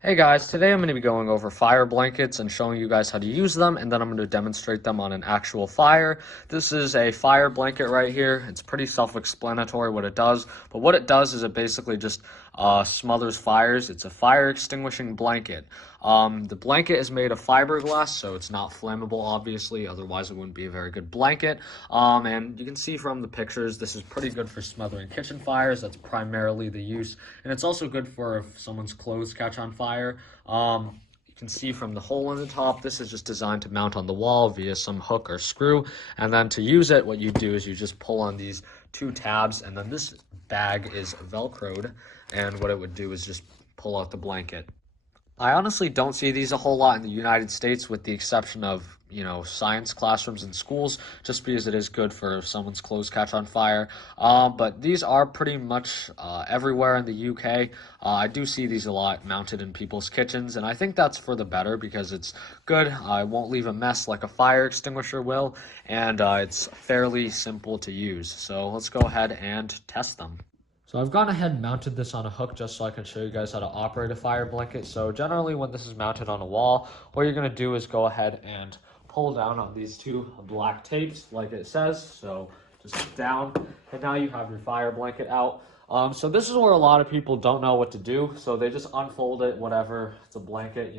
Hey guys, today I'm going to be going over fire blankets and showing you guys how to use them, and then I'm going to demonstrate them on an actual fire. This is a fire blanket right here. It's pretty self-explanatory what it does, but what it does is it basically just smothers fires. It's a fire extinguishing blanket. The blanket is made of fiberglass, so it's not flammable, obviously, otherwise it wouldn't be a very good blanket. And you can see from the pictures, this is pretty good for smothering kitchen fires. That's primarily the use, and it's also good for if someone's clothes catch on fire. You can see from the hole in the top, this is just designed to mount on the wall via some hook or screw. And then to use it, what you do is you just pull on these two tabs, and then this bag is Velcroed. And what it would do is just pull out the blanket. I honestly don't see these a whole lot in the United States, with the exception of, science classrooms and schools, just because it is good for if someone's clothes catch on fire. But these are pretty much everywhere in the UK. I do see these a lot mounted in people's kitchens, and I think that's for the better because it's good. I won't leave a mess like a fire extinguisher will, and it's fairly simple to use. So let's go ahead and test them. So I've gone ahead and mounted this on a hook just so I can show you guys how to operate a fire blanket. So generally when this is mounted on a wall, what you're going to do is go ahead and pull down on these two black tapes like it says. So just down, and now you have your fire blanket out. So this is where a lot of people don't know what to do. So they just unfold it, whatever. It's a blanket,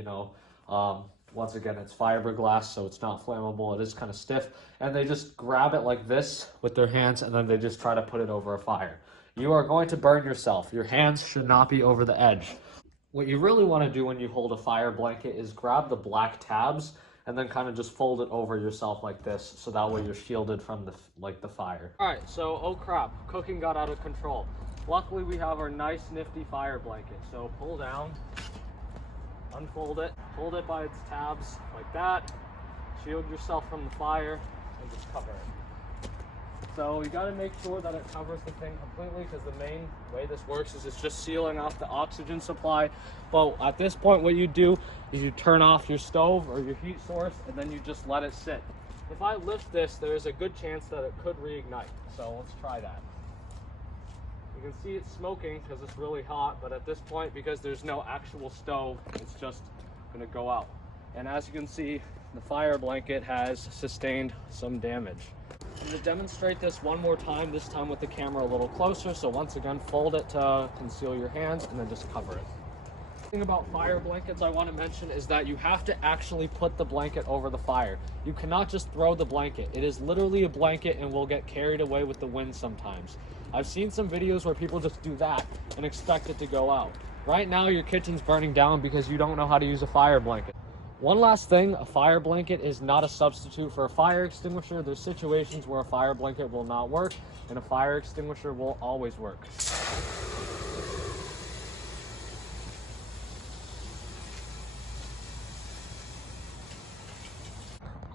once again, it's fiberglass, so it's not flammable. It is kind of stiff. And they just grab it like this with their hands, and then they just try to put it over a fire. You are going to burn yourself. Your hands should not be over the edge. What you really want to do when you hold a fire blanket is grab the black tabs and then kind of just fold it over yourself like this, so that way you're shielded from the fire. All right, so oh crap, cooking got out of control. Luckily we have our nice nifty fire blanket. So pull down, unfold it, hold it by its tabs like that, shield yourself from the fire, and just cover it. So you got to make sure that it covers the thing completely, because the main way this works is it's just sealing off the oxygen supply. But at this point, what you do is you turn off your stove or your heat source, and then you just let it sit. If I lift this, there's a good chance that it could reignite. So let's try that. You can see it's smoking because it's really hot, but at this point, because there's no actual stove, it's just going to go out. And as you can see, the fire blanket has sustained some damage. I'm going to demonstrate this one more time, this time with the camera a little closer. So once again, fold it to conceal your hands and then just cover it. The thing about fire blankets I want to mention is that you have to actually put the blanket over the fire. You cannot just throw the blanket. It is literally a blanket and will get carried away with the wind sometimes. I've seen some videos where people just do that and expect it to go out. Right now your kitchen's burning down because you don't know how to use a fire blanket. One last thing, a fire blanket is not a substitute for a fire extinguisher. There's situations where a fire blanket will not work, and a fire extinguisher will always work.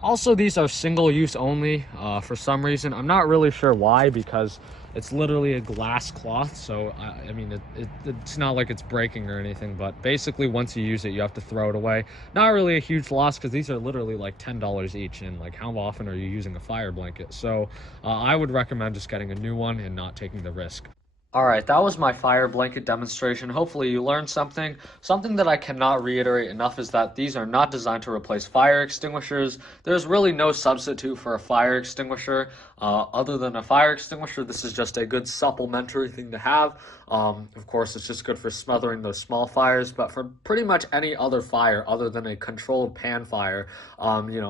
Also, these are single use only for some reason. I'm not really sure why, because it's literally a glass cloth. So, I mean, it's not like it's breaking or anything, but basically once you use it, you have to throw it away. Not really a huge loss, because these are literally like $10 each. And like, how often are you using a fire blanket? So I would recommend just getting a new one and not taking the risk. All right, that was my fire blanket demonstration. Hopefully you learned something. Something that I cannot reiterate enough is that these are not designed to replace fire extinguishers. There's really no substitute for a fire extinguisher. Other than a fire extinguisher, this is just a good supplementary thing to have. Of course, it's just good for smothering those small fires, but for pretty much any other fire other than a controlled pan fire,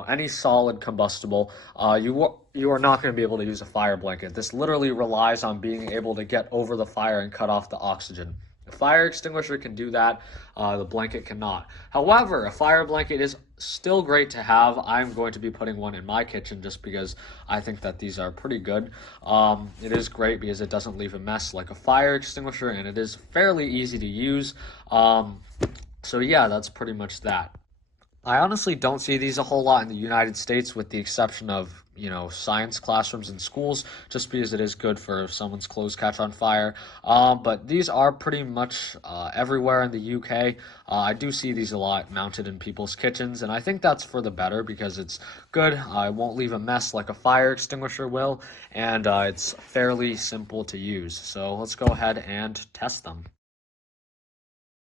any solid combustible, you are not going to be able to use a fire blanket. This literally relies on being able to get over the fire and cut off the oxygen. A fire extinguisher can do that, the blanket cannot. However, a fire blanket is still great to have. I'm going to be putting one in my kitchen just because I think that these are pretty good. It is great because it doesn't leave a mess like a fire extinguisher, and it is fairly easy to use. So yeah, that's pretty much that. I honestly don't see these a whole lot in the United States, with the exception of, science classrooms and schools, just because it is good for if someone's clothes catch on fire. But these are pretty much everywhere in the UK. I do see these a lot mounted in people's kitchens, and I think that's for the better because it's good. I won't leave a mess like a fire extinguisher will, and it's fairly simple to use. So let's go ahead and test them.